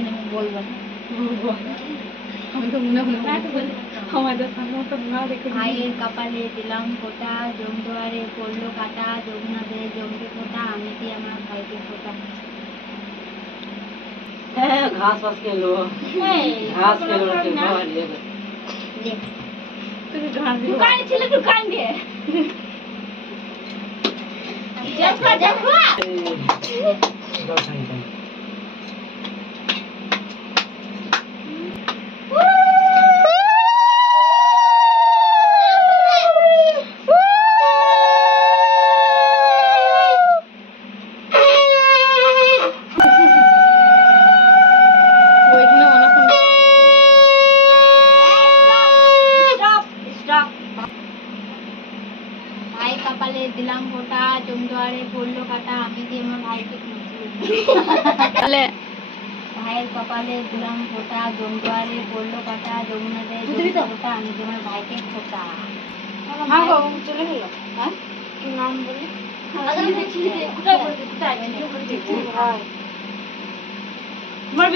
পারি না, বলবো না। আমি তো মনে মনে আমাদের সামনে তো না রেখে ভাইয়ের কপালে দিলাম ফোঁটা, জমদুয়ারে পড়লো কাটা, যমুনাতে জমকে ফোঁটা, আমি কি আমার ভাইকে ফোঁটা। হ্যাঁ ঘাস ফাস খেলো, ঘাস খেলো তুমি ঘাস দিও। দোকান ছিল দোকান দিয়ে দেখো দেখো ওইখানে অনেকক্ষণ ভাই কপালে দিলাম ফোঁটা, জমদুয়ারে পড়লো কাটা, আমি কি আমার ভাইকে তাহলে ভাইয়ের কপালে দিলাম ফোঁটা, জমদুয়ারে পড়লো কাটা, যমুনাতে জমকে ফোঁটা, আমি কি আমার ভাইকে ফোঁটা। হ্যাঁ বাবু চলে গেল। হ্যাঁ কি নাম বলি? কোথায় বলতে কোথায় তোমার